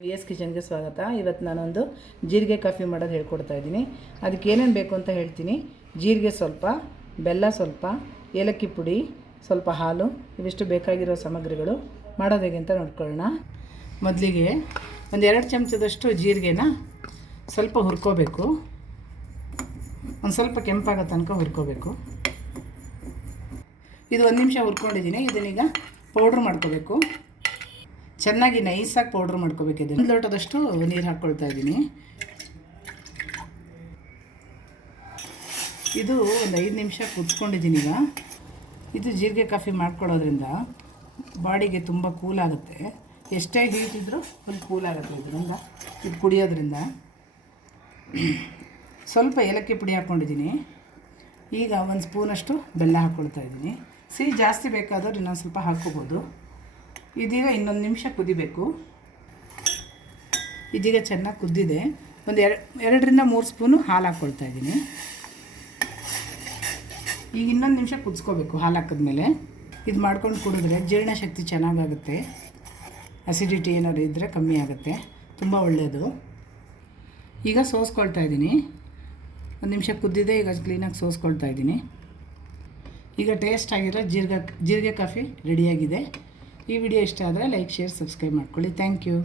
V S ಕಿಚನ್ಗೆ ಸ್ವಾಗತ. ಇವತ್ತು ನಾನೊಂದು ಜೀರಿಗೆ ಕಾಫಿ ಮಾಡೋದು ಹೇಳ್ಕೊಡ್ತಾ ಇದ್ದೀನಿ. ಅದಕ್ಕೆ ಏನೇನು ಬೇಕು ಅಂತ ಹೇಳ್ತೀನಿ. ಜೀರಿಗೆ ಸ್ವಲ್ಪ, ಬೆಲ್ಲ ಸ್ವಲ್ಪ, ಏಲಕ್ಕಿ ಪುಡಿ, ಸ್ವಲ್ಪ ಹಾಲು, ಇವಿಷ್ಟು ಬೇಕಾಗಿರೋ ಸಾಮಗ್ರಿಗಳು. ಮಾಡೋದು ಹೇಗೆ ಅಂತ ನೋಡ್ಕೊಳ್ಳೋಣ. ಮೊದಲಿಗೆ ಒಂದು 2 ಚಮಚದಷ್ಟು ಜೀರಿಗೆನ ಸ್ವಲ್ಪ ಹುರ್ಕೋಬೇಕು. ಒಂದು ಸ್ವಲ್ಪ ಕೆಂಪಾಗೋ ತನಕ ಹುರ್ಕೋಬೇಕು. ಇದು 1 ನಿಮಿಷ ಹುರ್ಕೊಂಡಿದ್ದೀನಿ. ಇದನ್ನೀಗ ಪೌಡ್ರ್ ಮಾಡ್ಕೋಬೇಕು. ಚೆನ್ನಾಗಿ ನೈಸಾಗಿ ಪೌಡ್ರ್ ಮಾಡ್ಕೋಬೇಕು. ಇದನ್ನು 1 ಲೋಟದಷ್ಟು ನೀರು ಹಾಕ್ಕೊಳ್ತಾ ಇದ್ದೀನಿ. ಇದು ಒಂದು 5 ನಿಮಿಷ ಕುದಿಸ್ಕೊಂಡಿದ್ದೀನಿ. ಈಗ ಇದು ಜೀರಿಗೆ ಕಾಫಿ ಮಾಡ್ಕೊಳ್ಳೋದ್ರಿಂದ ಬಾಡಿಗೆ ತುಂಬ ಕೂಲ್ ಆಗುತ್ತೆ. ಎಷ್ಟೇ ಹೀಟ್ ಇದ್ದರೂ ಫುಲ್ ಕೂಲ್ ಆಗುತ್ತೆ ಇದರಿಂದ. ಇದು ಕುಡಿಯೋದ್ರಿಂದ ಸ್ವಲ್ಪ ಏಲಕ್ಕಿ ಪುಡಿ ಹಾಕ್ಕೊಂಡಿದ್ದೀನಿ. ಈಗ 1 ಸ್ಪೂನಷ್ಟು ಬೆಲ್ಲ ಹಾಕ್ಕೊಳ್ತಾ ಇದ್ದೀನಿ. ಸಿಹಿ ಜಾಸ್ತಿ ಬೇಕಾದರೂ ಇನ್ನೊಂದು ಸ್ವಲ್ಪ ಹಾಕ್ಕೋಬೋದು. ಇದೀಗ ಇನ್ನೊಂದು ನಿಮಿಷ ಕುದಿಬೇಕು. ಇದೀಗ ಚೆನ್ನಾಗಿ ಕುದ್ದಿದೆ. ಒಂದು 2ರಿಂದ 3 ಸ್ಪೂನು ಹಾಲು ಹಾಕ್ಕೊಳ್ತಾ ಇದ್ದೀನಿ. ಈಗ ಇನ್ನೊಂದು ನಿಮಿಷ ಕುದಿಸ್ಕೋಬೇಕು. ಹಾಲು ಹಾಕಿದ್ಮೇಲೆ ಇದು ಮಾಡ್ಕೊಂಡು ಕುಡಿದ್ರೆ ಜೀರ್ಣಶಕ್ತಿ ಚೆನ್ನಾಗಾಗುತ್ತೆ. ಅಸಿಡಿಟಿ ಏನಾದ್ರು ಇದ್ದರೆ ಕಮ್ಮಿ ಆಗುತ್ತೆ. ತುಂಬ ಒಳ್ಳೆಯದು. ಈಗ ಸೋಸ್ಕೊಳ್ತಾ ಇದ್ದೀನಿ. 1 ನಿಮಿಷ ಕುದ್ದಿದೆ. ಈಗ ಕ್ಲೀನಾಗಿ ಸೋಸ್ಕೊಳ್ತಾ ಇದ್ದೀನಿ. ಈಗ ಟೇಸ್ಟ್ ಆಗಿರೋ ಜೀರಿಗೆ ಕಾಫಿ ರೆಡಿಯಾಗಿದೆ. ಈ ವಿಡಿಯೋ ಇಷ್ಟ ಆದರೆ ಲೈಕ್, ಶೇರ್, ಸಬ್ಸ್ಕ್ರೈಬ್ ಮಾಡ್ಕೊಳ್ಳಿ. Thank you.